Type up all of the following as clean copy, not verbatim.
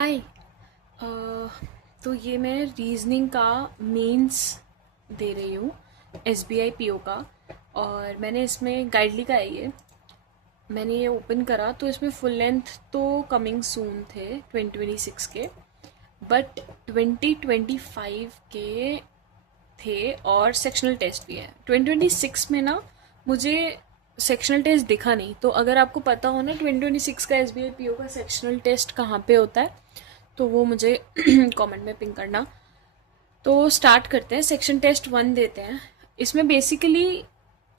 हाय। अ, तो ये मैं रीजनिंग का मेंस दे रही हूँ, एसबीआई पीओ का। और मैंने इसमें गाइडली का है ये। मैंने ये ओपन करा तो इसमें फुल लेंथ तो कमिंग सून थे 2026 के, बट 2025 के थे और सेक्शनल टेस्ट भी है 2026 में ना। मुझे सेक्शनल टेस्ट दिखा नहीं, तो अगर आपको पता हो ना 2026 का एसबीआई पीओ का सेक्शनल टेस्ट कहाँ पे होता है तो वो मुझे कमेंट में पिंग करना। तो स्टार्ट करते हैं, सेक्शन टेस्ट 1 देते हैं। इसमें बेसिकली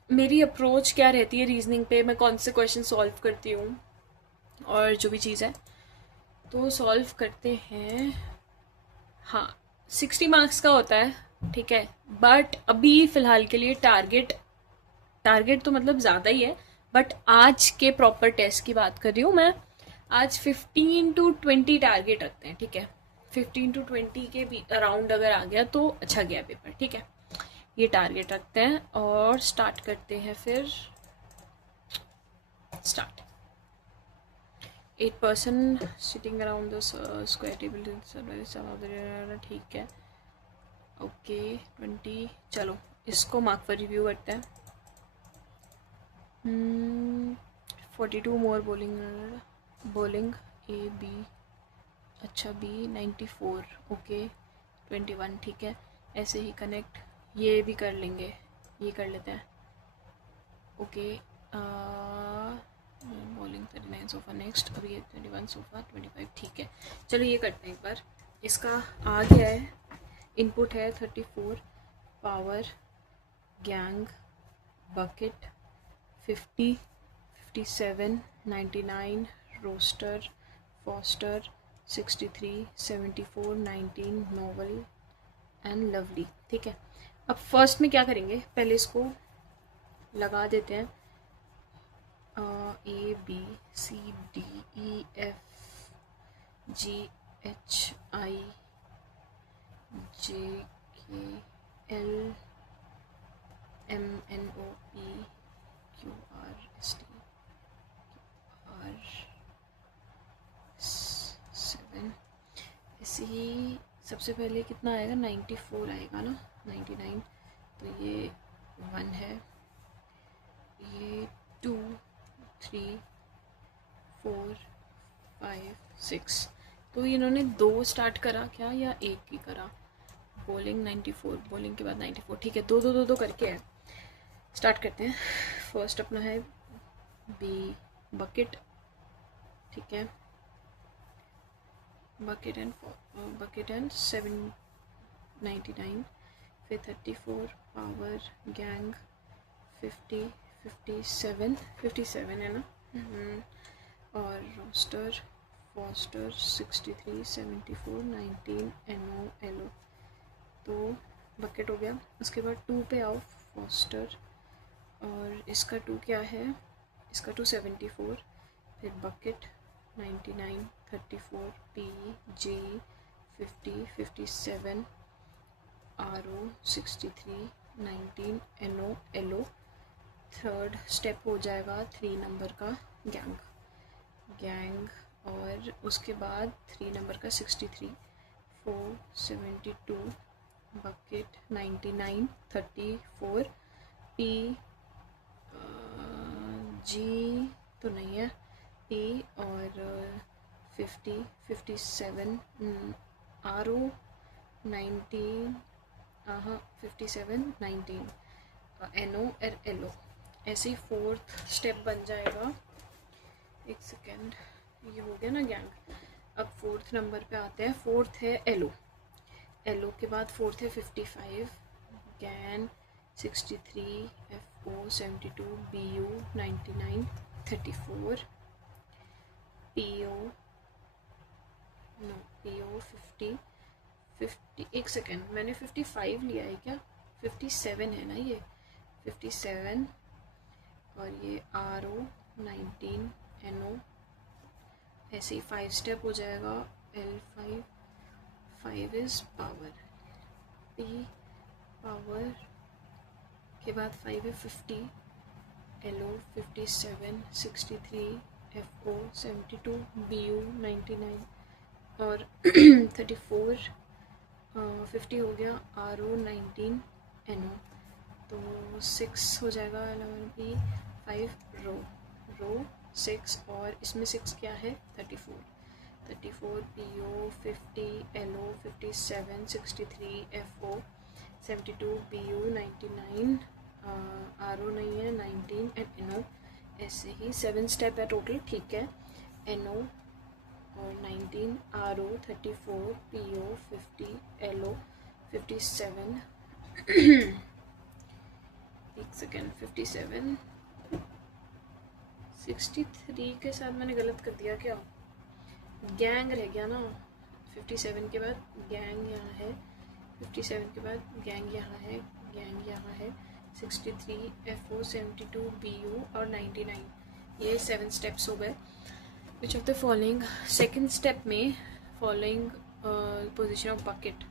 मेरी अप्रोच क्या रहती है रीजनिंग पे, मैं कौन से क्वेश्चन सॉल्व करती हूँ और जो भी चीज़ है तो सॉल्व करते हैं। हाँ, 60 मार्क्स का होता है, ठीक है। बट अभी फ़िलहाल के लिए टारगेट टारगेट तो मतलब ज़्यादा ही है। बट आज के प्रॉपर टेस्ट की बात कर रही हूँ मैं। आज 15 to 20 टारगेट रखते हैं, ठीक है। 15 to 20 के अराउंड अगर आ गया तो अच्छा गया पेपर, ठीक है। ये टारगेट रखते हैं और स्टार्ट करते हैं फिर। Start. 8 person sitting around the square table, ठीक है। ओके 20। चलो इसको मार्क पर रिव्यू करते हैं। 42 मोर बॉलिंग ए बी। अच्छा बी 94, ओके 21, ठीक है। ऐसे ही कनेक्ट ये भी कर लेंगे, ये कर लेते हैं। ओके बॉलिंग 39 सोफा नेक्स्ट, अब ये 21 सोफा 25, ठीक है। चलो ये करते हैं एक बार। इसका आ गया है, इनपुट है 34, power, gang, bucket 50, 57, 99, roster, foster 63, 74, 19, novel and lovely, ठीक है। अब फर्स्ट में क्या करेंगे, पहले इसको लगा देते हैं। A B C D E F G H I J K L M N O P Q R S T R 7। ऐसे ही सबसे पहले कितना आएगा, 94 आएगा ना, 99। तो ये 1 है, ये 2, 3, 4, 5, 6। तो इन्होंने 2 स्टार्ट करा क्या या एक ही करा। बॉलिंग 94, बॉलिंग के बाद 94, ठीक है। दो दो दो दो करके है। स्टार्ट करते हैं। फर्स्ट अपना है बी बकेट, ठीक है। बकेट एंड 799, फिर 34, पावर, गैंग 50, 57, 57 है ना। और रोस्टर, फॉस्टर 63, 74, 19, एनो एलो। तो बकेट हो गया। उसके बाद 2 पे आओ, फॉस्टर, और इसका 2 क्या है, इसका 2 74, फिर bucket 99, 34, P J 50, 57, R O 63, 19, एनो एलो। थर्ड स्टेप हो जाएगा 3 नंबर का गैंग गैंग और उसके बाद 3 नंबर का 63, 4, 72, बकेट 99, 34, पी जी तो नहीं है, पी और 50, 57, आर ओ 19, हाँ 57, 19, एन ओ और एल ओ। ऐसे ही फोर्थ स्टेप बन जाएगा। एक सेकेंड, ये हो गया ना गैंग। अब फोर्थ नंबर पे आते हैं। फोर्थ है एलो। एलो के बाद फोर्थ है 55, गैन 63, F O 72, B U 99, 34, P O no P O 50, 50। एक सेकेंड, मैंने 55 लिया है क्या, 57 है ना ये, 57। और ये आर ओ 19, एन ओ। ऐसे ही 5 स्टेप हो जाएगा। L 5, 5 is power, P power के बाद 5 है 50, L O 57, 63, F O 72, B U 99, और 34 50 हो गया, RO 19 NO, तो 6 हो जाएगा 11 P 5 रो 6, और इसमें 6 क्या है 34 PO 50 LO 57 63 FO 72 PO 99 RO नहीं है 19 एंड NO। ऐसे ही 7 स्टेप है टोटल, ठीक है। NO और 19 RO 34 PO 50 LO 57 एक सेकेंड 57 63 के साथ मैंने गलत कर दिया क्या, गैंग रह गया ना। 57 के बाद गैंग यहाँ है, 57 के बाद गैंग यहाँ है, गैंग यहाँ है, 63 FO 72 BU और 99, ये 7 स्टेप्स हो गए। Which of the following, second step में following position of bucket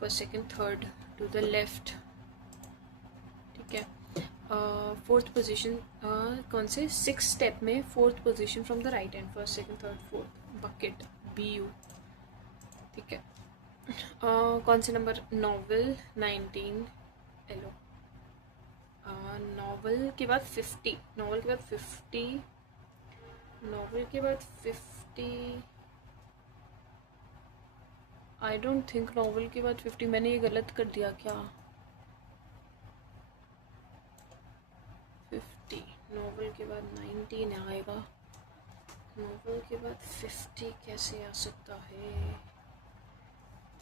first second third to the left, ठीक है। फोर्थ पोजीशन कौन से, 6 स्टेप में fourth position from the right hand, first second third fourth bucket BU, ठीक है। कौन से नंबर, नॉवल 19 LO, नॉवल के बाद 50, नॉवल के बाद 50, नॉवल के बाद 50, आई डोंट थिंक नॉवल के बाद 50, मैंने ये गलत कर दिया क्या, 50 नॉवल के बाद 19 आएगा, नॉवल के बाद 50 कैसे आ सकता है,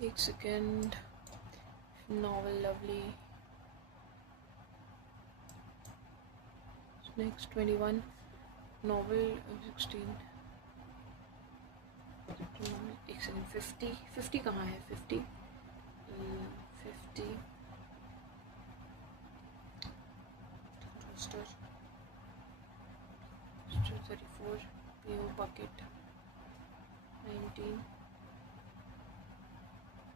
एक second, novel lovely next 21, novel 16, एक सेकेंड 50 कहाँ है, 50 roster 34 PO bucket 19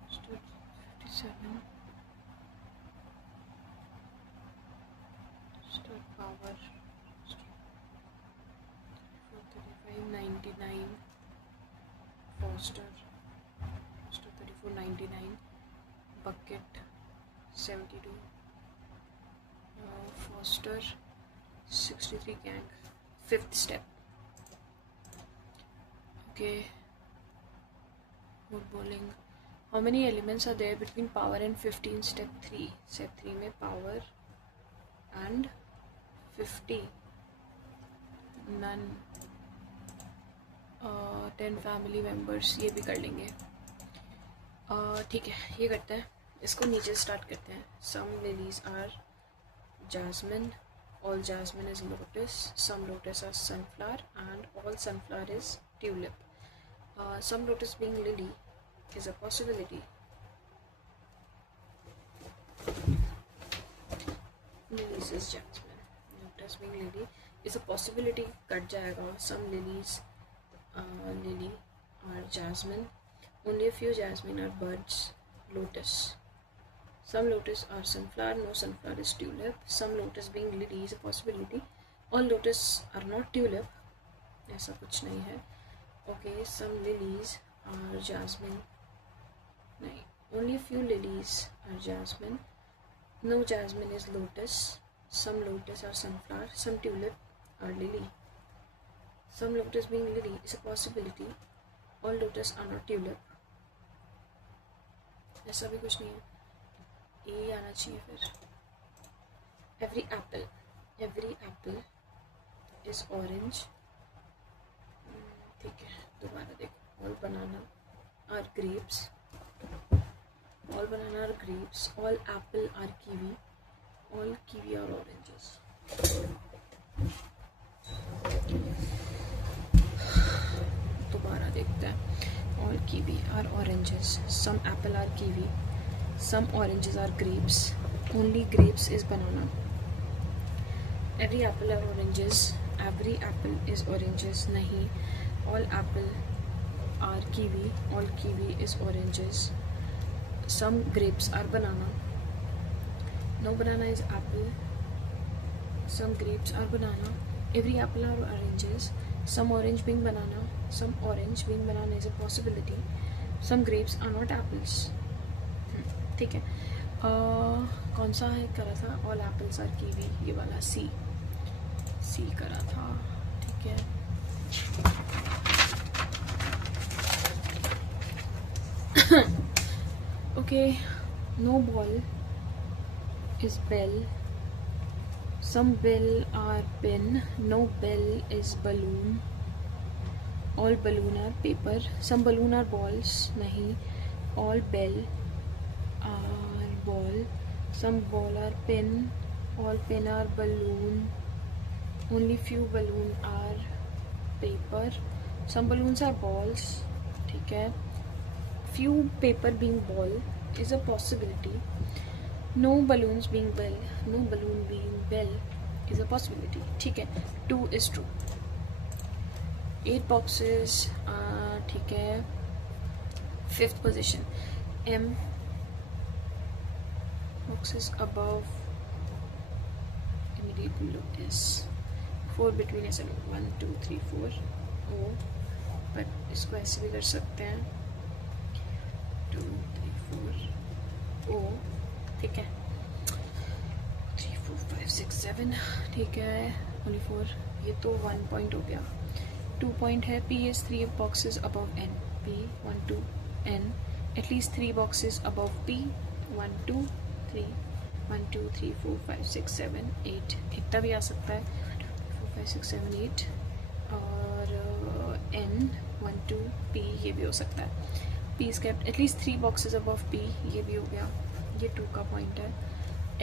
57 star power 435 99 Foster 34 99 bucket 72 Foster 63 gang, fifth step, okay. Good bowling. How many elements are there between power and 15? Step 3. Step 3 में power and 50, none, 10 family members, ये भी कर लेंगे, ठीक है। ये करते हैं, इसको नीचे स्टार्ट करते हैं। Some lilies are jasmine, all jasmine is lotus, some lotus are sunflower, and all sunflower is tulip. Some lotus being lily is a possibility. Lilies is jasmine, lotus being lily is a possibility, cut जाएगा। Some lilies lily are jasmine, only a few jasmine are buds, lotus. Some lotus are sunflower, no sunflower is tulip. Some lotus being lily is a possibility, all lotus are not tulip, ऐसा कुछ नहीं है। Okay, some lilies are jasmine, नहीं, only a few lilies are jasmine, no jasmine is lotus. Some lotus are sunflower, some tulip are lily. Some lotus being lily is a possibility, all lotus are not tulip, ऐसा भी कुछ नहीं है, ये आना चाहिए फिर। Every apple is orange, ठीक है। दोबारा देखो, all banana are grapes, all banana are grapes, all apple are kiwi, all kiwi are oranges। दोबारा देखते हैं, all kiwi are oranges, some apple are kiwi, some oranges are grapes, only grapes is banana, every apple are oranges, every apple is oranges, nahi, all apple are kiwi, all kiwi is oranges, some grapes are banana, no banana is apple, some grapes are banana, every apple are oranges, some orange being banana, some orange being banana is a possibility, some grapes are not apples. ठीक है. कौन सा है करा था? all apples are kiwi, ये वाला सी करा था. ठीक है. Okay, no ball is bell, some bell are pen, no bell is balloon, all balloon are paper, some balloon are balls, nahi, all bell are ball, some ball are pen, all pen are balloon, only few balloon are paper, some balloons are balls. ठीक है. few paper being ball is a possibility, no balloons being bell, no balloon being bell is a possibility. ठीक है. 2 is true. 8 boxes. ठीक है. 5th position, M boxes above, immediate below S, 4 between S and 1 2 3 4 O, but इसको ऐसे भी कर सकते हैं 2 3 4 O. ठीक है. 3 4 5 6 7. ठीक है. only 4. ये तो 1 point हो गया. 2 point है. P is 3 boxes above N. P 1 2 N, at least 3 boxes above P. 1 2 3 1 2 3 4 5 6 7 8. इतना भी आ सकता है. 4 5 6 7 8. और N 1 2 P ये भी हो सकता है. P is kept at least 3 boxes above P, ये भी हो गया. ये 2 का पॉइंट है.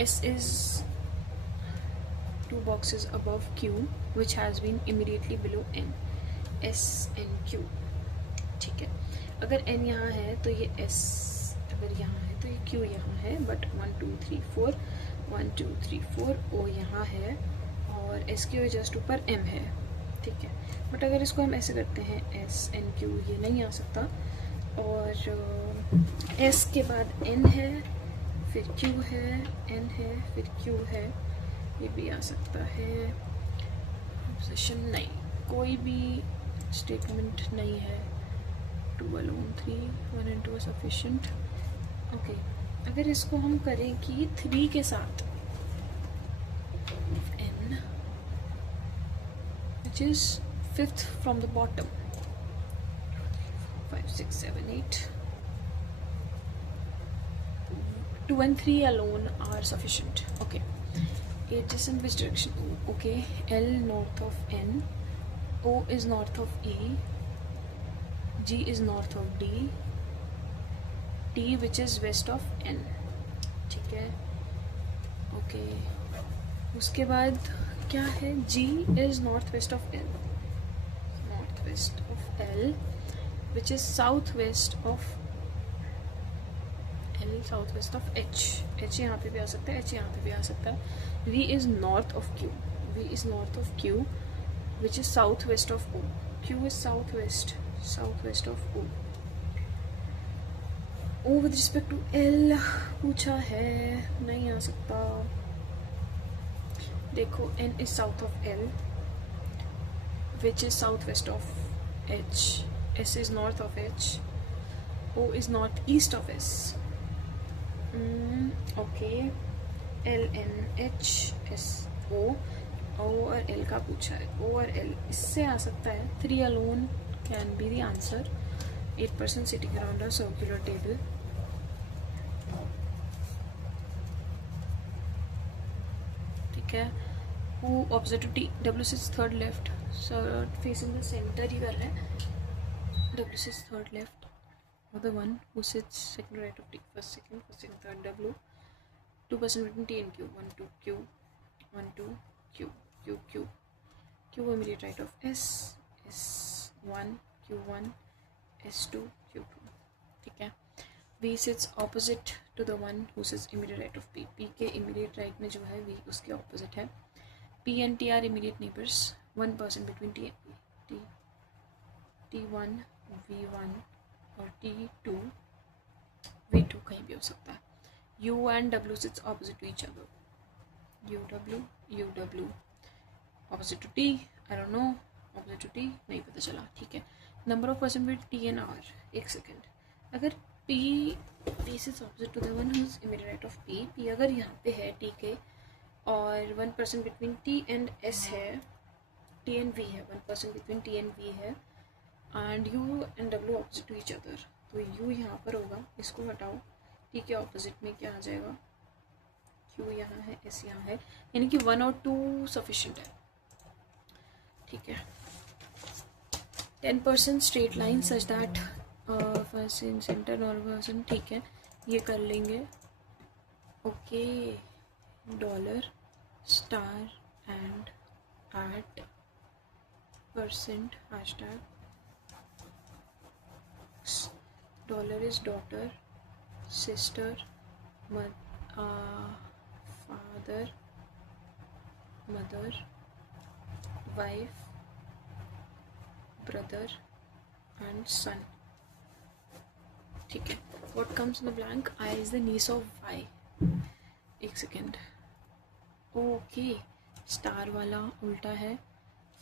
S is 2 boxes above Q which has been immediately below N. S and Q. ठीक है. अगर N यहाँ है तो ये S, अगर यहाँ है तो ये Q यहाँ है, बट 1 2 3 4 1 2 3 4 O यहाँ है और S के जस्ट ऊपर M है. ठीक है. बट अगर इसको हम ऐसे करते हैं S and Q, ये नहीं आ सकता. और S के बाद N है, फिर Q है, N है, फिर Q है, ये भी आ सकता है. ऑब्जेक्शन नहीं, कोई भी स्टेटमेंट नहीं है. 2 alone 3 1 and 2 सफिशिएंट. ओके. अगर इसको हम करें कि 3 के साथ N which is 5th from the bottom, 5 6 7 8. 2 and 3 alone are sufficient. Okay. It is in which direction? Okay. L north of N, O is north of E, G is north of D, T which is west of N. ठीक है. Okay. उसके बाद क्या है? G is north west of L, north west of L which is southwest of L, southwest of H. H यहाँ पे भी आ सकता है, H यहाँ पे भी आ सकता है. V is north of Q, V is north of Q which is southwest of O. Q is southwest of O. O with respect to L पूछा है, नहीं आ सकता. देखो, N is south of L which is southwest of H. S is north of H. O is northeast of S. Okay. L N H S O. O और L का पूछा है. O और L इससे आ सकता है. 3 alone can be the answer. 8 person sitting around a circular table. ठीक है. Who opposite to T? W sits third left. So facing the center ही कर रहे हैं. W sits third left. Or the one who sits second right of T. First second, third W. 2 person between T and Q. 1 2 Q. 1 2 Q. Q Q. Q immediate right of S. S1 Q1 S2 Q2. ठीक है. V sits opposite to the one who sits immediate right of P. P के immediate right में जो है V उसके opposite है. P and T are immediate neighbors. 1 person between T and P. T1 V1 और T2 V2 कहीं भी हो सकता है. U and W sits opposite to each other. UW opposite to T, I don't know. Opposite to T नहीं पता चला, ठीक है। Number of person with T and R, एक सेकेंड, अगर P is opposite to the one who is immediate right of P, P अगर यहाँ पे है टी के और one person between T and S है, टी एंड वी है, one person between T and V है and U and W opposite to each other, तो यू यहाँ पर होगा, इसको हटाओ, टी के ऑपोजिट में क्या आ जाएगा, क्यू यहाँ है, एस यहाँ है, यानी कि 1 और 2 सफिशिएंट है, ठीक है। 10% straight line such that person centre और पर्सन, ठीक है, ये कर लेंगे, okay. Dollar star and at percent hashtag, dollar is daughter, sister, father, mother, wife, brother and son, ठीक है। What comes in the blank, I is the niece of Y, एक second, okay. Star वाला उल्टा है,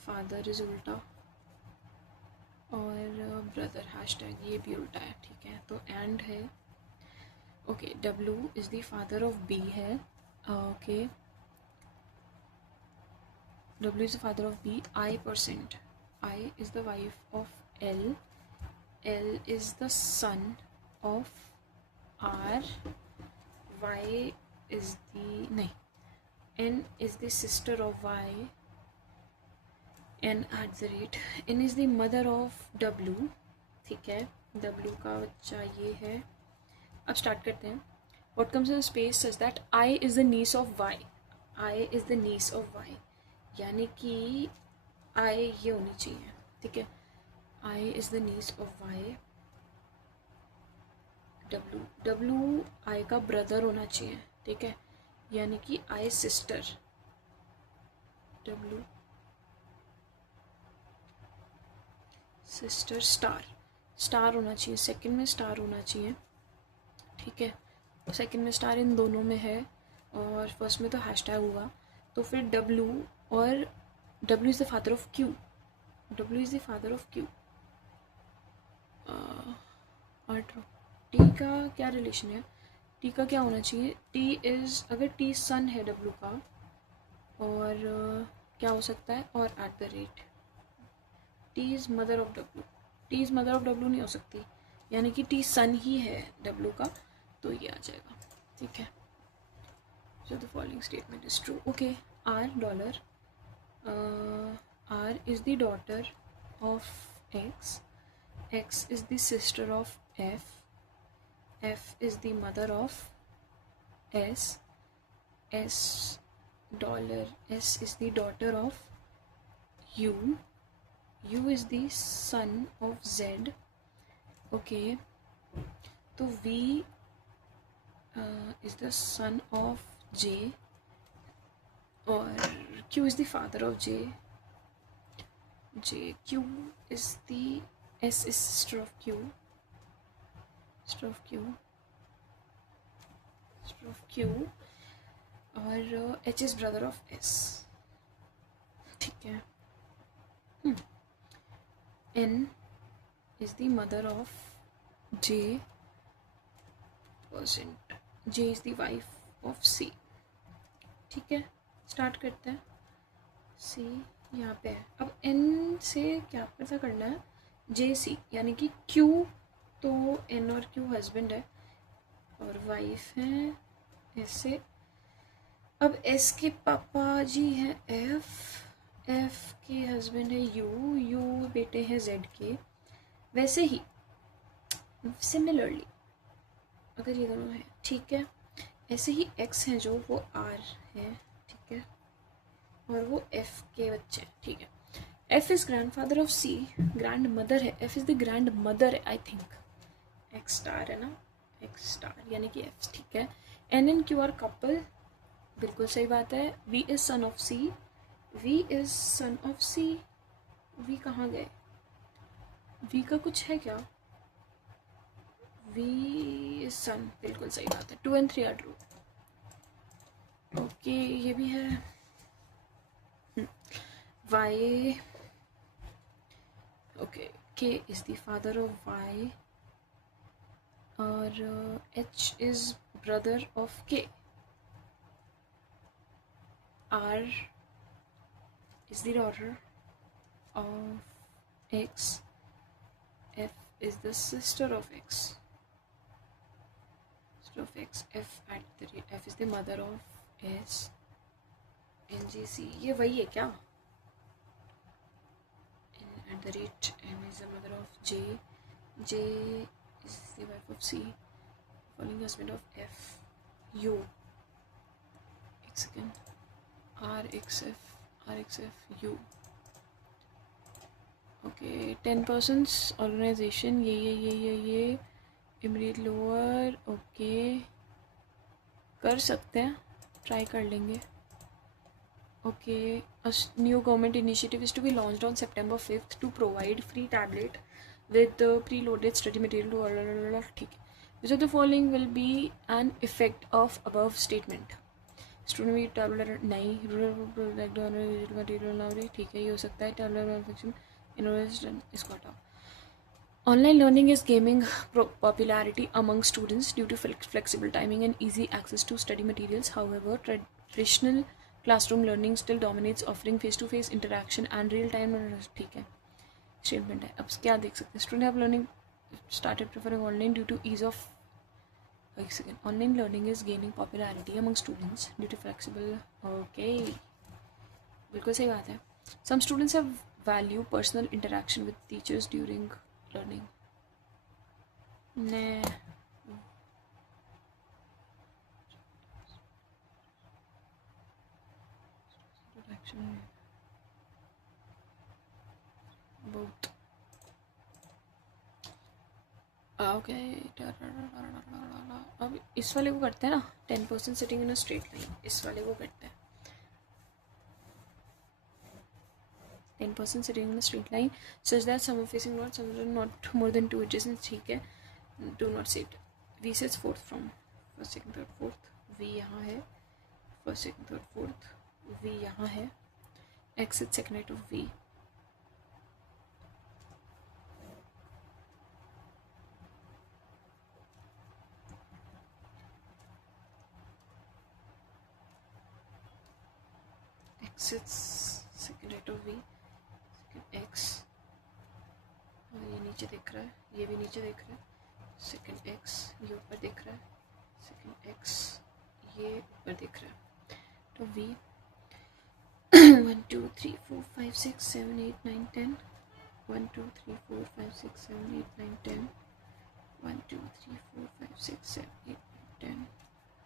father is उल्टा और brother hashtag ये भी उल्टा है, ठीक है, तो एंड है, okay. W is the father of B है, okay, W is the father of B, I percent, I is the wife of L, L is the son of R, Y is the नहीं, N is the sister of Y, N at the rate, N is the mother of W, ठीक है, W का बच्चा ये है। अब start करते हैं। What comes in space says that I is the niece of Y, I is the niece of Y, यानी कि I ये होनी चाहिए, ठीक है, I is the niece of Y, W, W I का ब्रदर होना चाहिए, ठीक है, यानी कि I sister, W sister, star, star होना चाहिए, सेकंड में स्टार होना चाहिए, ठीक है, सेकंड में स्टार इन दोनों में है और फर्स्ट में तो हैशटैग हुआ, तो फिर डब्ल्यू, और W is the father of Q, W is the father of Q, और टी का क्या रिलेशन है, टी का क्या होना चाहिए, टी इज़, अगर टी सन है डब्ल्यू का, और क्या हो सकता है, और at the rate, T is mother of W, T is mother of W नहीं हो सकती, यानी कि टी सन ही है डब्ल्यू का, तो ये आ जाएगा, ठीक है। So the following statement is true, okay. R dollar, R is the daughter of X, X is the sister of F, F is the mother of S, S dollar, S is the daughter of U, U is the son of Z, okay, तो V is the son of J, और Q is the father of J, Q is the, S is sister of Q, sister of Q, और H is brother of S, ठीक है। N is the mother of J percent, J is the wife of C, ठीक है। Start करते हैं, C यहाँ पे है, अब N से क्या पता करना है, J C, यानी कि Q, तो N और Q हस्बैंड है और वाइफ है ऐसे, अब S के पापा जी हैं F, F के हस्बैंड है U, U बेटे हैं Z के, वैसे ही सिमिलरली अगर ये दोनों हैं, ठीक है, ऐसे ही X हैं जो वो R हैं, ठीक है, और वो F के बच्चे हैं, ठीक है। F is grand father of C, grand mother है, F is the grand mother है, आई थिंक X स्टार है ना, X स्टार यानी कि F, ठीक है। N and Q are couple, बिल्कुल सही बात है। V is son of C, V is son of C, V कहाँ गए, V का कुछ है क्या, V इज सन, बिल्कुल सही बात है, 2 and 3 आर ट्रू, ओके। ये भी है Y Okay, K is the father of Y, or H is brother of K. R is the daughter of X. F is the sister of X. Sister of X. F is the mother of S. N G C. ये वही है क्या? N at the rate M is the mother of J. J is the wife of C. Following husband of F. U. एक second. RXF U. Okay 10 persons organization ये इमरीट lower. Okay कर सकते हैं, ट्राई कर लेंगे. Okay new government initiative is to be launched on September 5th to provide free tablet with pre loaded study material. ठीक है. Which of the following will be an effect of above statement? Student भी tablet नहीं. Rural material. ठीक है, ये हो सकता है. टैबलेट मैनुफैक्चरिंग इसको हटाओ. Online learning is gaining popularity among students due to flexible timing and easy access to study materials. However, traditional classroom learning still dominates, offering face-to-face interaction and real-time. ठीक है, स्टेटमेंट है. अब क्या देख सकते हैं? Student have learning started preferring online due to ease of. Wait a second. Online learning is gaining popularity among students due to flexible. Okay, बिल्कुल सही बात है. Some students have value personal interaction with teachers during learning. Nah. Interaction. Both. Okay. अब इस वाले को करते हैं ना. 10% sitting in a straight line. इस वाले को करते हैं. 10% sitting in a straight line such that some are facing north, some are not more than 2 adjacent. ठीक है. Do not sit. V sits fourth from first, second, third, fourth. V यहाँ है. First, second, third, fourth. V यहाँ है. X sits second right of V. X sits second right of V. X और ये नीचे दिख रहा है, ये भी नीचे दिख रहा है. सेकंड X ये ऊपर दिख रहा है. सेकंड X ये ऊपर दिख रहा है. तो V 1 2 3 4 5 6 7 8 9 10. 1 2 3 4 5 6 7 8 9 10. 1 2 3 4 5 6 7 8 9 10.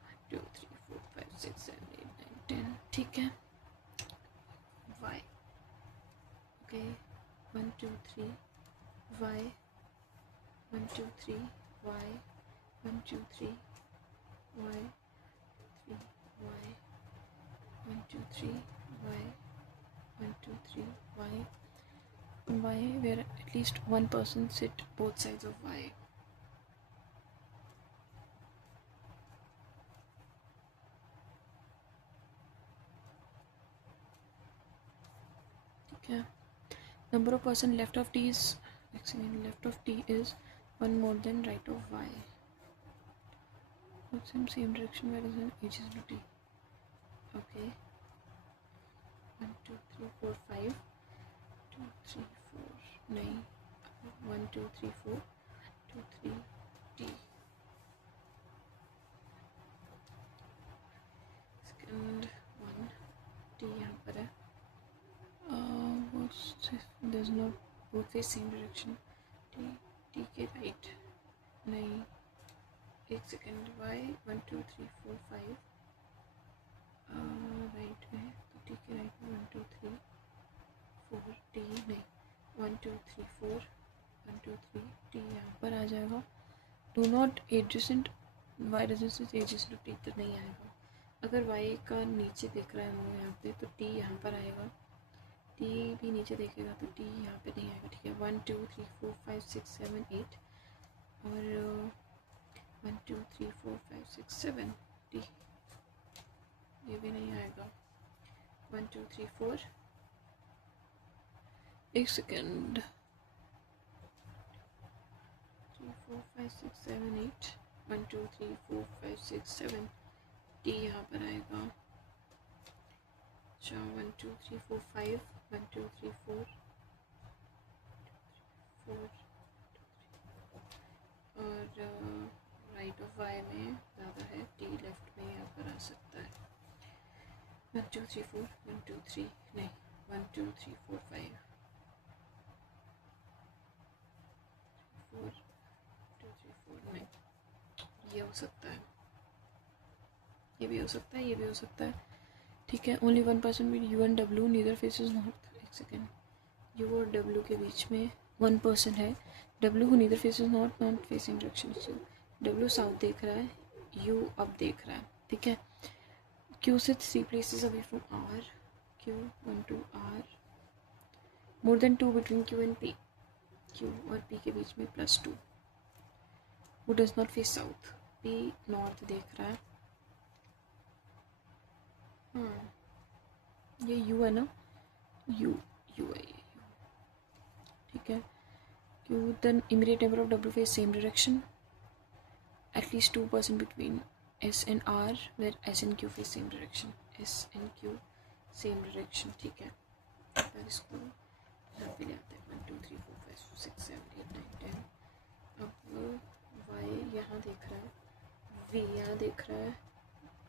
1 2 3 4 5 6 7 8 9 10. ठीक है. Y. Okay. 1 2 3 Y. 1 2 3 Y. 1 2 3 Y. 3 Y. 1 2 3 Y. 1 2 3 Y. Y where at least one person sit both sides of Y. Okay. Number of person left of T is one more than right of Y. Same direction where is an H is to T. Okay. 1 2 3 4 5 2 3 4 9 1 2 3 4 2 3 T. Second one T यहाँ पर है. There's no both face same direction. T के right नहीं. एक second. Y 1 2 3 4 5 right में, तो T के right में 1 2 3 4 T नहीं. 1 2 3 4 1 2 3 T यहाँ पर आ जाएगा. Do not adjacent Y adjacent adjacent to T तो नहीं आएगा. अगर Y का नीचे देख रहा है मुझे यहाँ पे, तो T यहाँ पर आएगा. T भी नीचे देखेगा तो T यहाँ पे नहीं आएगा. ठीक है. 1 2 3 4 5 6 7 8 और 1 2 3 4 5 6 7 T ये भी नहीं आएगा. 1 2 3 4 एक सेकेंड. 4 5 6 7 8 1 2 3 4 5 6 7 टी यहाँ पर आएगा। अच्छा 1 2 3 4 5 1 2 3 4 और राइट ऑफ वाई में ज़्यादा है, टी लेफ्ट में यहाँ पर आ सकता है। 1 2 3 4 1 2 3 नहीं 1 2 3 4 5 4 2 3 4 नहीं, ये हो सकता है, ये भी हो सकता है, ये भी हो सकता है। ठीक है, only 1% with you and W neither faces north. एक सेकेंड, यू और डब्ल्यू के बीच में 1% है, डब्ल्यू को neither faces north not facing direction. W south देख रहा है, यू अब देख रहा है। ठीक है, क्यू से 3 places away from R, Q 1 2 R, more than 2 between Q and P, Q और पी के बीच में +2। वो does not face south, P north देख रहा है। ये यू है ना, यू है ये यू। ठीक है, Q then immediate neighbour of W face same direction, at least 2% between S and R where S and Q face same direction, S and Q same direction. ठीक है, फिर इसको यहाँ पे ले आते हैं 1 2 3 4 5 6 7 8 9 10। अब वाई यहाँ देख रहा है, वी यहाँ देख रहा है,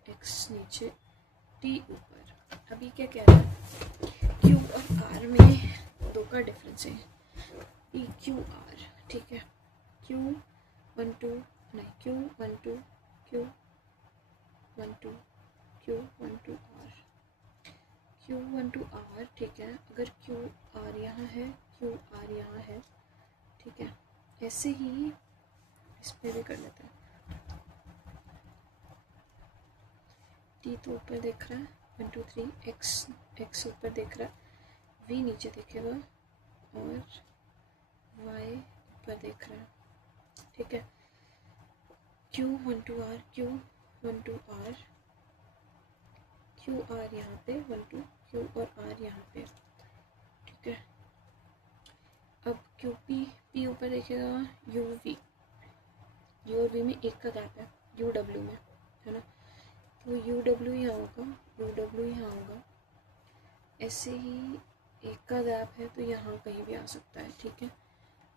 एक्स नीचे, टी ऊपर। अभी क्या कह रहा है, क्यू और आर में 2 का डिफरेंस है, पी क्यू आर। ठीक है, क्यू 1 2 नहीं, Q 1 2 Q 1 2 Q 1 2 R, Q 1 2 R. ठीक है, अगर क्यू आर यहाँ है, क्यू आर यहाँ है। ठीक है, ऐसे ही इस पे भी कर लेते हैं। टी तो ऊपर देख रहा है, 1 2 3 एक्स ऊपर देख रहा है, वी नीचे देखेगा और वाई ऊपर देख रहा है। ठीक है, Q 1 2 R, Q 1 2 R, Q R यहाँ पे 1 2 क्यू और आर यहाँ पे। ठीक है, अब क्यू पी ऊपर देखेगा, यू वी, यू और वी में 1 का गैप है, यू डब्ल्यू में है ना, तो यू डब्ल्यू यहाँ होगा, यू डब्ल्यू यहाँ होगा, ऐसे ही 1 का गैप है तो यहाँ कहीं भी आ सकता है। ठीक है,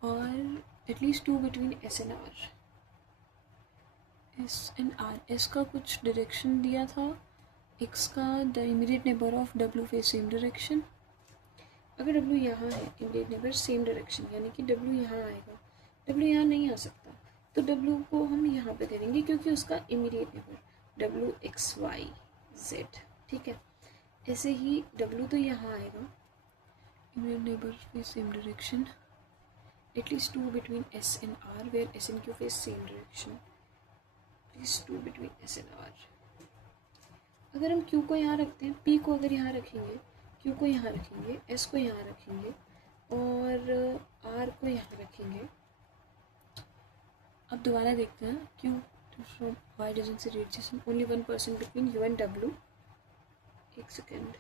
और at least 2 between S and R, S and R. S का कुछ डायरेक्शन दिया था, एक्स का the immediate neighbour of W face same direction. अगर डब्ल्यू यहाँ है, इमीडिएट नेबर सेम डायरेक्शन, यानी कि डब्ल्यू यहाँ आएगा, डब्ल्यू यहाँ नहीं आ सकता, तो डब्ल्यू को हम यहाँ पे करेंगे क्योंकि उसका immediate neighbour W X Y Z. ठीक है, ऐसे ही डब्ल्यू तो यहाँ आएगा, immediate neighbour face same direction, at least 2 between S and R where S and Q face same direction, at least 2 between S and R. अगर हम क्यू को यहाँ रखते हैं, पी को अगर यहाँ रखेंगे, क्यू को यहाँ रखेंगे, एस को यहाँ रखेंगे और आर को यहाँ रखेंगे। अब दोबारा देखते हैं, Q from Y doesn't say radiation, only 1% बिटवीन यू एंड डब्ल्यू। एक सेकेंड,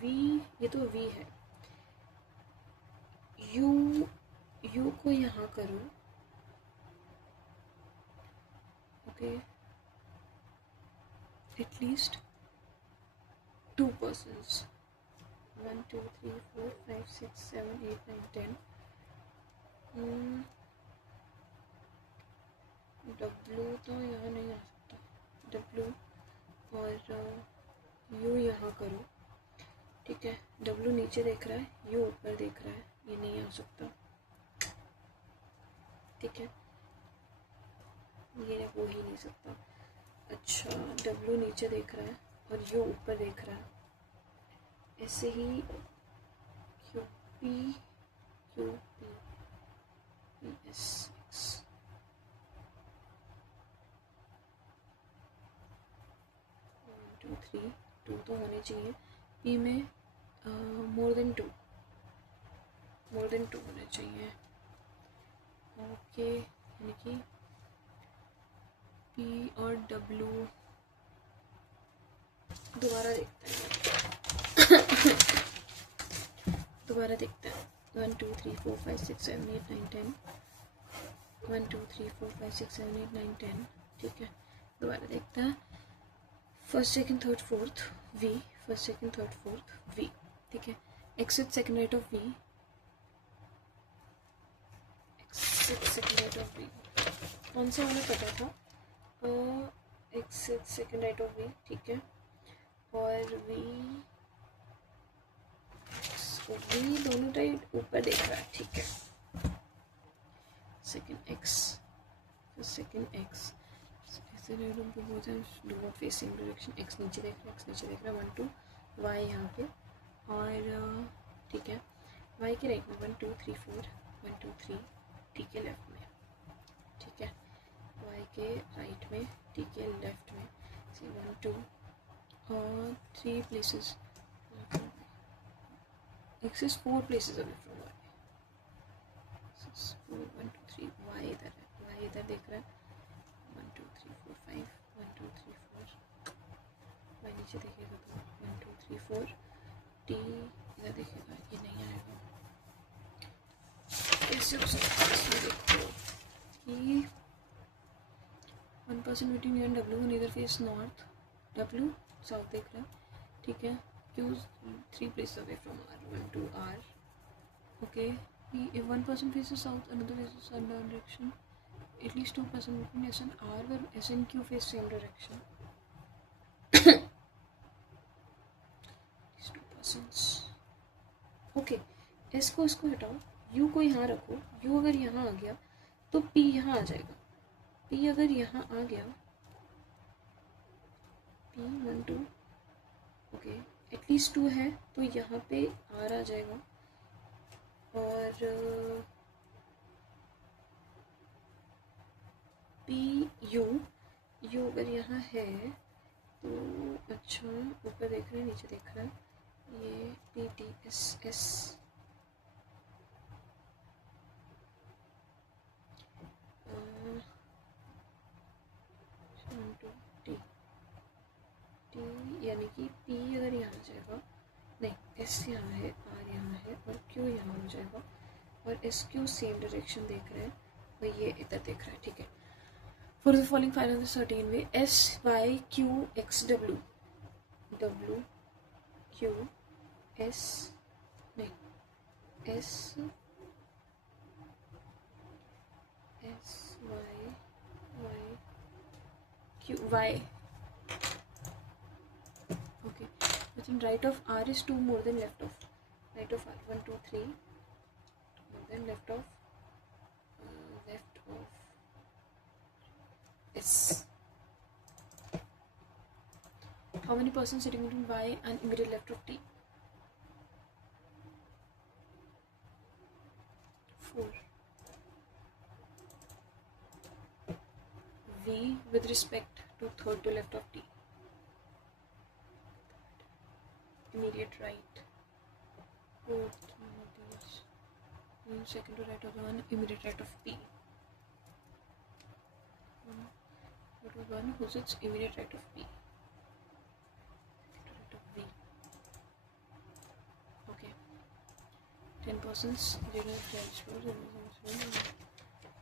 वी, ये तो वी है, यू को यहाँ करो। Okay, at least 2 persons, 1 2 3 4 5 6 7 8 9 10। डब्ल्यू तो यहाँ नहीं आ सकता, डब्ल्यू और यू यहाँ करो। ठीक है, डब्ल्यू नीचे देख रहा है, यू ऊपर देख रहा है, ये नहीं आ सकता। ठीक है, ये हो ही नहीं सकता। अच्छा, डब्ल्यू नीचे देख रहा है और यू ऊपर देख रहा है, ऐसे ही क्यू पी एस एक्स। 1 2 3 2 तो होने चाहिए, पी में मोर देन 2 होने चाहिए। ओके, यानी कि पी और डब्ल्यू, दोबारा देखते हैं 1 2 3 4 5 6 7 8 9 10। 1 2 3 4 5 6 7 8 9 10, ठीक है। दोबारा देखते हैं, first second third fourth V, first second third fourth V, ठीक है। X with second right of V, X with second right of V, कौन सा हमें पता था, X with second right of V, ठीक है। और वी दोनों टाइप ऊपर देख रहा है, ठीक है। सेकंड एक्स, सेकंड एक्स ऐसे do not face same direction, x नीचे देख रहा है, एक्स नीचे देख रहा है, 1 2 वाई यहाँ पे, और ठीक है वाई के राइट में 1 2 3 4 1 2 3, टी के लेफ्ट में, ठीक है। वाई के राइट में, टी के लेफ्ट में, सी 1 2 और 3 places, x is 4 places away from y, this is 4 1 2 3, y इधर है, y इधर देख रहा है, 1 2 3 4 5 1 2 3 4, y नीचे देखेगा तो 1 2 3 4, t इधर देखेगा, ये नहीं आएगा। इससे इसमें देखो कि 1 person between u and w neither face north, w south देख रहा है, ठीक है। Q 3 places away from R, 1 2 R, okay. If one person faces south, another faces southern direction, at least 2 person between S and R where S and Q face same direction. These 2 persons, okay. S को इसको हटाओ, U को यहाँ रखो, U अगर यहाँ आ गया तो P यहाँ आ जाएगा, P अगर यहाँ आ गया, P 1 2, ओके एटलीस्ट 2 है तो यहाँ पे R आ जाएगा, और पी यू अगर यहाँ है तो अच्छा, ऊपर देख रहे हैं नीचे देख रहा है, ये पी टी एस एस, यानी कि P अगर यहाँ आ जाएगा, नहीं S यहाँ है, R यहाँ है और Q यहाँ हो जाएगा, और S Q सेम डायरेक्शन देख रहे हैं, तो ये इधर देख रहा है, ठीक है। For the following find the certain way, S Y Q X W, W Q S, नहीं S S Y Y Q Y, then right of R is 2 more than left of, right of R 1 2 3 more than left of S. How many persons sitting between Y and immediate left of T? 4. V with respect to third to left of T, immediate right, fourth one of these, second to right of the one, immediate right of P, one who's its immediate right of P, right of V, okay. 10 persons,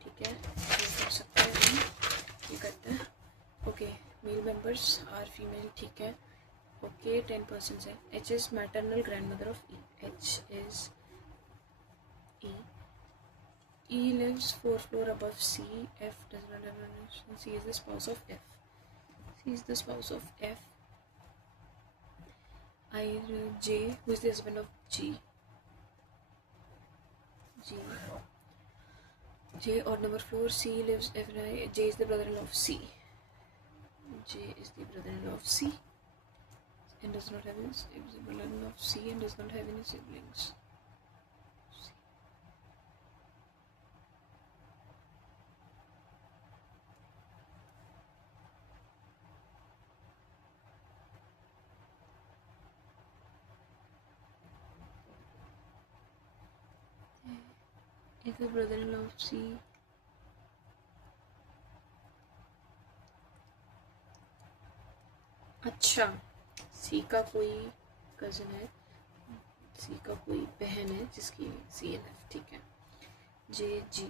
ठीक है, ये कर सकते हैं हम, ये करते हैं, okay. Male members are female, ठीक है, ओके। 10 persons है। H is maternal grandmother of E, H is E, E lives 4 floor above C, F does not have a relation, C is the spouse of F, C is the spouse of F, I J who is the husband of G, J odd number floor, C lives F and I, J is the brother-in-law of C, J is the brother-in-law of C and does not have any, is the brother-in-law of C and does not have any siblings. Is the brother-in-law of C, अच्छा सी का कोई cousin है, सी का कोई बहन है जिसकी C N F, ठीक है। जे जी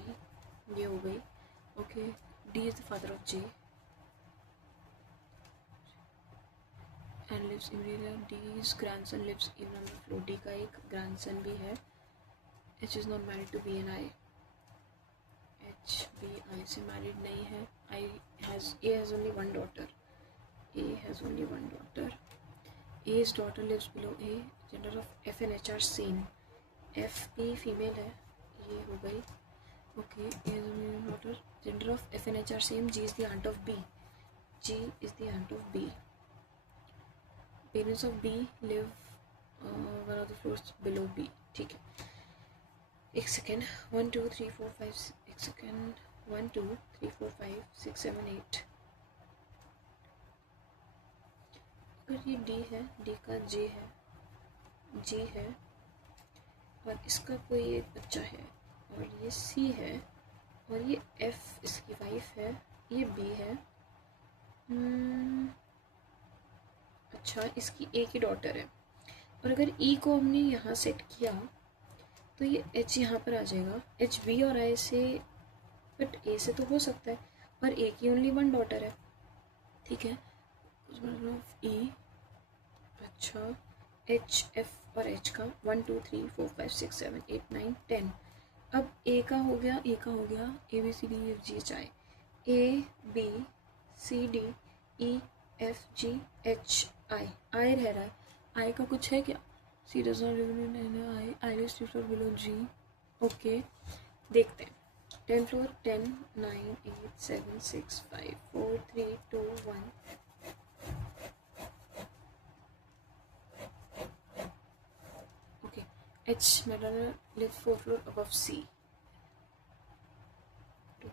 ये हो गई, Okay, D is the father of J and lives immediately. D's grandson lives even on the floor. D का एक grandson भी है. H is not married to B and I. H B I से married नहीं है. A has only one daughter. A has only one daughter. A's daughter lives below A. Gender of F and H are same. F भी female है. ये हो गई. Okay, A has only one daughter. Gender of F and H are same. G is the aunt of B. G is the aunt of B. Parents of B live one of the floors below B. ठीक है. एक second. 1 2 3 4 5 एक second. 1 2 3 4 5 6 7 8. अगर ये D है, D का J है, G है, और इसका कोई एक बच्चा है, और ये C है, और ये F इसकी वाइफ है, ये B है. अच्छा, इसकी A की डॉटर है. और अगर E को हमने यहाँ सेट किया तो ये H यहाँ पर आ जाएगा. H B और I से, बट A से तो हो सकता है, पर A की ओनली वन डॉटर है. ठीक है. E. अच्छा, H F और H का 1 2 3 4 5 6 7 8 9 10. अब A का हो गया, A का हो गया A B C D E F G H I. A B C D E F G H I. I रह रहा है. I का कुछ है क्या? C does not live in I. I lives 3 floor below G. Okay, देखते हैं. 10 floor 10 9 8 7 6 5 4 3 2 1. H Madonna lives 4 floor above C. 2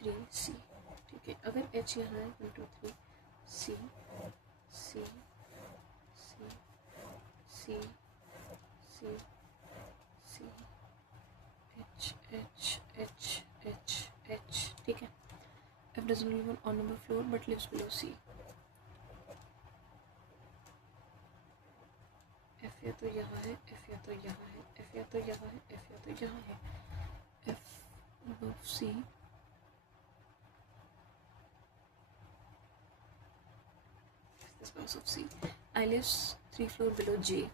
3 C. ठीक है. अगर H यहाँ है 1 2 3 C C C C C C H H H H H. ठीक है. F doesn't live on number floor but lives below C. F या तो यहाँ है, F या तो यहाँ है, F या तो यहाँ है, F या तो यहाँ है. F above C. This house of C. I lives 3 floor below J.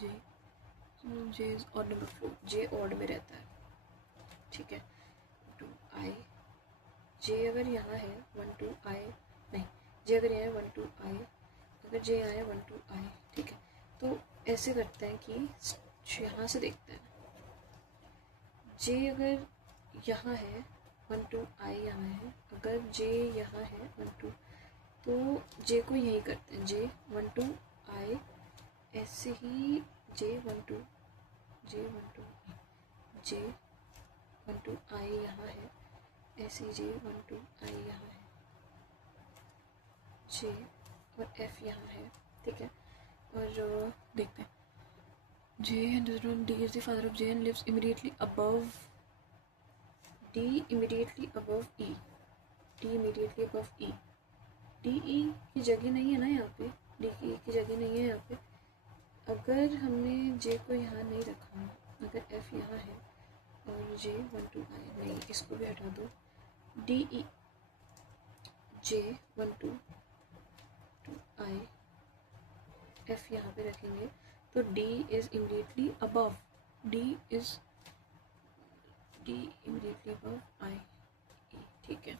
J. J is odd number floor. J odd में रहता है. ठीक है. 2 I. J अगर यहाँ है 1 2 I नहीं. J अगर यहाँ है 1 2 I. अगर J आया 1 2 I. ठीक है. तो ऐसे करते हैं कि यहाँ से देखते हैं. J अगर यहाँ है 1 2 I यहाँ है. अगर J यहाँ है 1 2, तो J को यही करते हैं. J 1 2 I. ऐसे ही J 1 2 J 1 2 J 1 2 I यहाँ है. ऐसे ही J 1 2 I यहाँ है. J और F यहाँ है. ठीक है. और देखते हैं. J and D is the father of J and lives immediately above D, immediately above E. D immediately above E. D E की जगह नहीं है ना यहाँ पे. D की जगह नहीं है यहाँ पे. अगर हमने J को यहाँ नहीं रखा, अगर F यहाँ है और J 1 2 I नहीं, इसको भी हटा दो. D E J 1 2 I. F यहाँ पे रखेंगे तो D is immediately above. D immediately above I. ठीक है.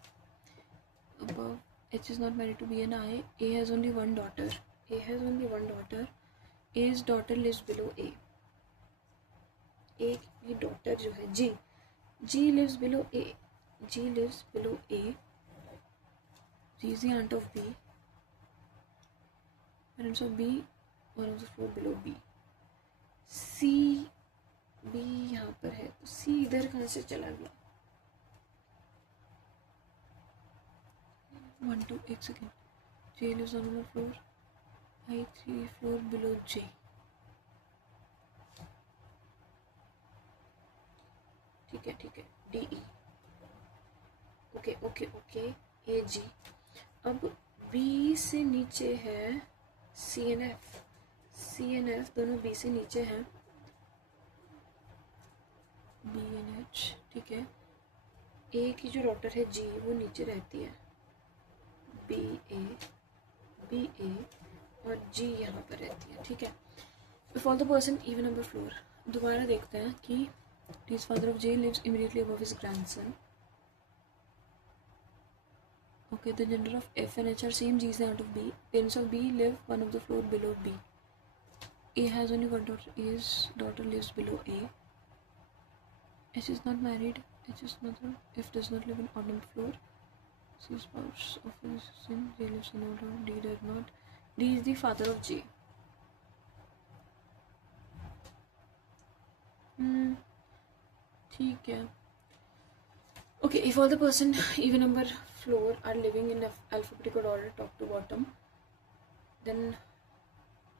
Above. H is not married to B and I. A has only one daughter. A has only one daughter. A's daughter lives below A. A की daughter जो है G. G lives below A. G lives below A. G is the aunt of B. Parents of B, one of the floor below B. C B यहाँ पर है, तो C इधर कहाँ से चला गया? 1 2 एक second. J lives on the floor. I 3 floor below J. ठीक है. D E. Okay. A G. अब B से नीचे है C and F. C and F दोनों B से नीचे हैं. B and ठीक है। ए की जो डॉटर है जी वो नीचे रहती है, बी ए और जी यहाँ पर रहती है, ठीक है। If all the person even number floor, दोबारा देखते हैं कि his father of J lives immediately above his grandson. Okay, the gender of F and H are same, G is that of B. Parents of B live one of the floor below B. A has only one daughter. A's daughter lives below A. H is not married. H is mother. F does not live in odd number floor. C is spouse of his son. J lives in odd number. D does not. D is the father of J. ठीक है. Okay, if all the person even number floor are living in alphabetical order top to bottom, then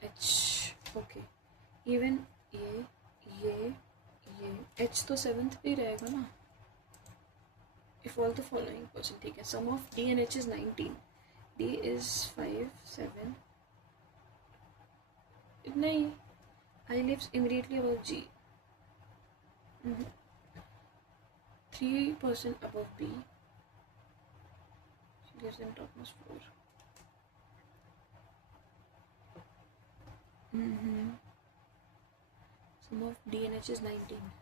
H. Okay, even ये H तो seventh पे रहेगा ना. If all the following person, ठीक है. Sum of D and H is 19. D is 5, 7. नहीं, I lives immediately above G. 3% above B. She lives in topmost floor. Sum of D and H is 19.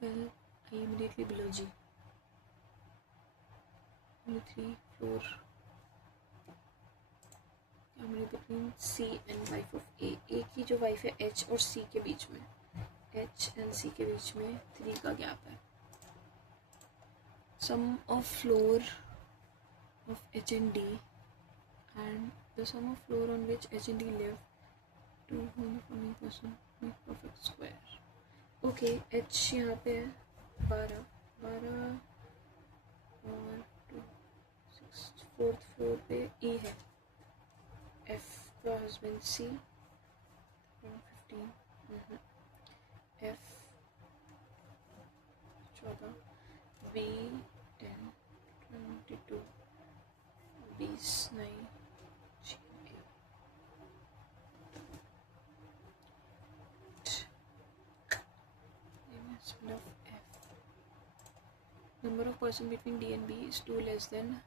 12. I immediately below G. Only 3 floor. Family between C and wife of A. A की जो wife है H और C के बीच में, H and C के बीच में 3 का गैप है. Sum of floor of H and D and the sum of floor on which H and D live, 2 on the following person make perfect square. Okay, H यहाँ पे है 12 और 2 6. Fourth floor पे E है. F का husband C 15. F 14. B 10. 22. B 9. G 8. Of F. Number of person between D and B is 2 less than.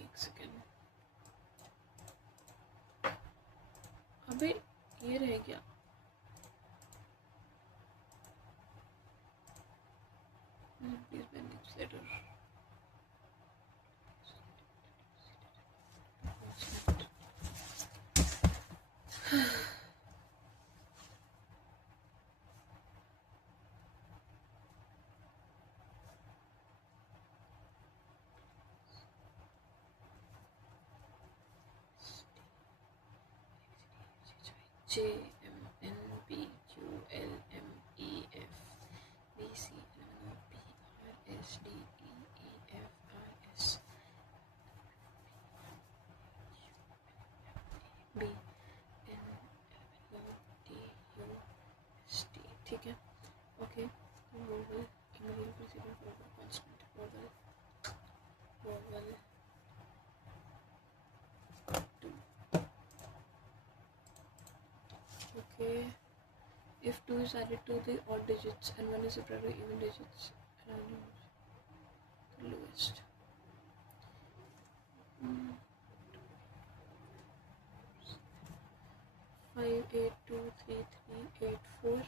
एक second. अबे ये रह गया. प्लीज मैं next letter. J M N P Q L M E F B C L M P R S D E F R S B N O D U S T. ठीक है. Okay. Vowel immediate precedent vowel consonant vowel Okay. If 2 is added to the odd digits and 1 is subtracted to even digits, the lowest. 5 8 2 3 3 8 4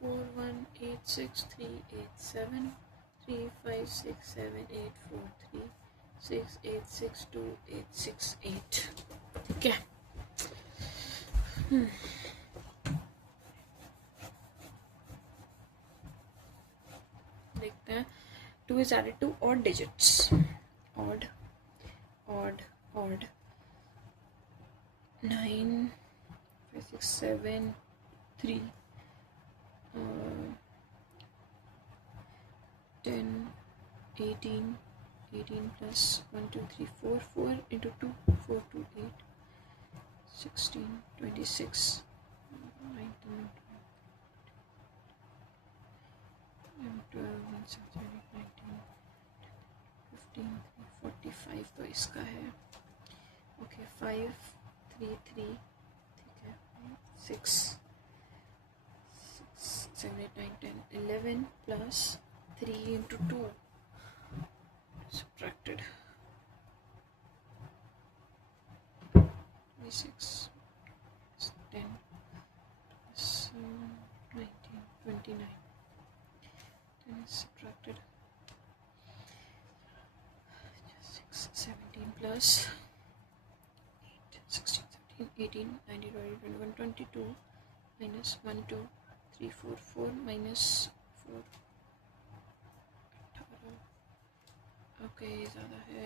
4 1 8 6 3 8 7 3 5 6 7 8 4 3 6 8 6 2 8 6 8. ठीक है. देखते हैं. 2 is added to odd digits. Odd 9 5 6 7 3 10 18 plus 1 2 3 4 4 into 2 4 2 8 16 26 19 12 19 15 45 तो इसका है. Okay 5 3 3, ठीक है, 6 7 8 9 10 11 plus 3 into 2 subtracted 6 10 plus 19 29 then is subtracted 6 17 plus 8 16 17 18 19 20 21 22 minus 1 2 3 4 4 minus 4 18 okay ज़्यादा है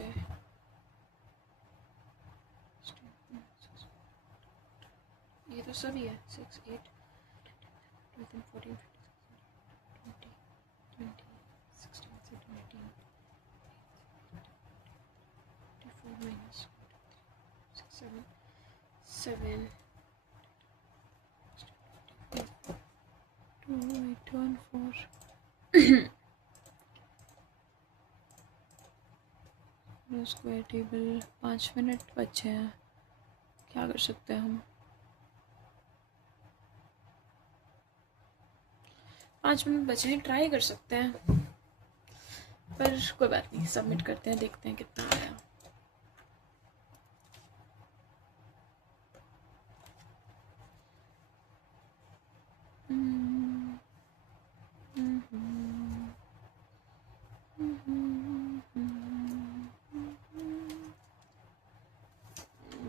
ये तो सभी है 6 8 12 14 20 20 16 17 18 24 minus 6 7 7 2 8 1 4 स्क्वायर टेबल 5 मिनट बचे हैं, क्या कर सकते हैं हम? 5 मिनट बचे हैं, ट्राई कर सकते हैं, पर कोई बात नहीं, सबमिट करते हैं, देखते हैं कितना आया।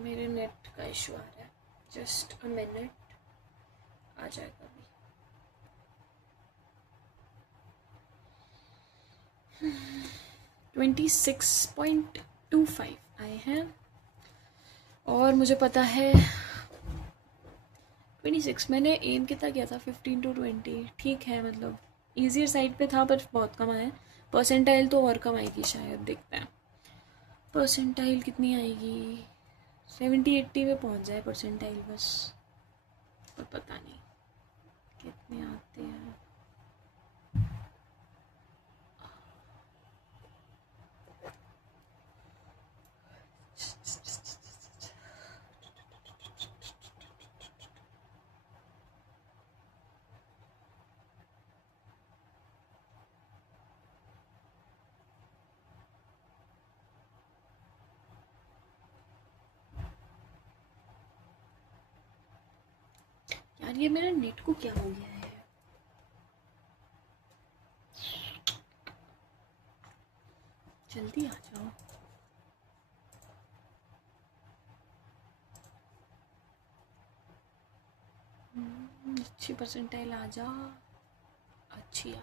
मेरे नेट का इशू आ रहा है, जस्ट अ मिनट, आ जाएगा अभी। 26.25 आए हैं और मुझे पता है 26 मैंने एम कितना किया था 15 to 20, ठीक है, मतलब ईजियर साइड पे था पर बहुत कम आया। परसेंटाइल तो और कम आएगी शायद, देखते हैं परसेंटाइल कितनी आएगी। 70-80 में पहुंच जाए परसेंटाइल बस, पर पता नहीं कितने आते हैं। यार ये मेरा नेट को क्या हो गया है? जल्दी आ जाओ। अच्छी परसेंटाइल आ जा, अच्छी आ।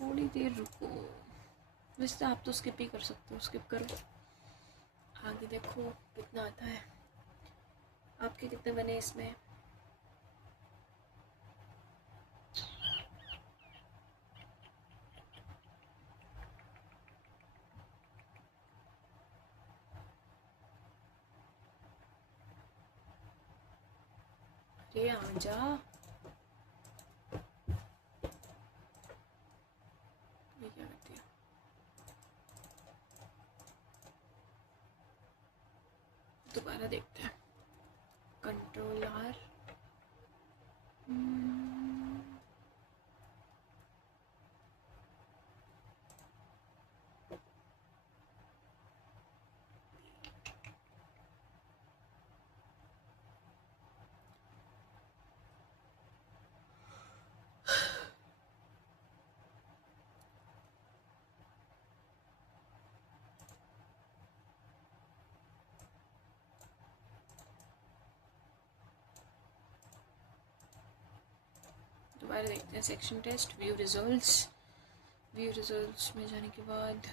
थोड़ी देर रुको, वैसे आप तो स्किप ही कर सकते हो, स्किप करो, आगे देखो कितना आता है। आपके कितने बने इसमें? अरे आ जा, ये क्या कर दिया? दोबारा देखते हैं, कंट्रोल आर। दोबारा देखते हैं section test, view results. View results में जाने के बाद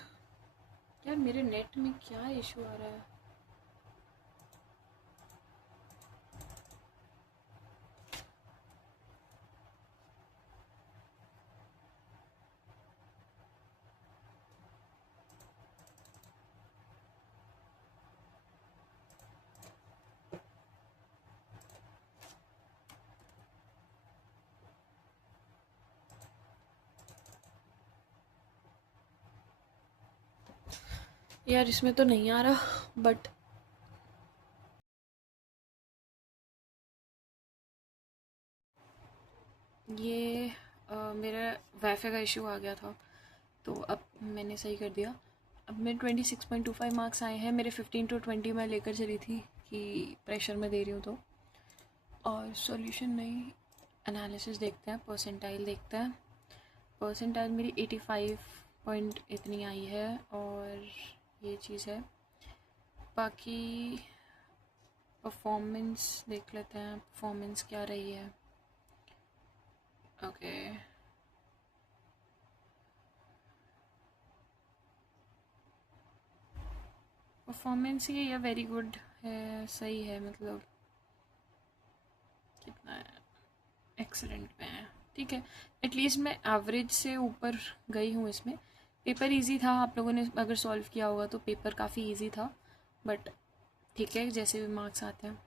यार मेरे नेट में क्या इशू आ रहा है? यार इसमें तो नहीं आ रहा बट ये मेरा वाईफाई का इशू आ गया था, तो अब मैंने सही कर दिया। अब मेरे 26.25 मार्क्स आए हैं। मेरे 15 to 20 मैं लेकर चली थी कि प्रेशर में दे रही हूँ तो। और सॉल्यूशन नहीं, एनालिसिस देखते हैं, परसेंटाइल देखते हैं। परसेंटाइल मेरी 85 पॉइंट इतनी आई है और ये चीज़ है। बाकी परफॉर्मेंस देख लेते हैं, परफॉर्मेंस क्या रही है। ओके, परफॉर्मेंस ये या वेरी गुड है, सही है, मतलब कितना है, एक्सलेंट में है, ठीक है। एटलीस्ट मैं एवरेज से ऊपर गई हूँ इसमें। पेपर इजी था, आप लोगों ने अगर सॉल्व किया होगा तो पेपर काफ़ी इजी था, बट ठीक है, जैसे भी मार्क्स आते हैं।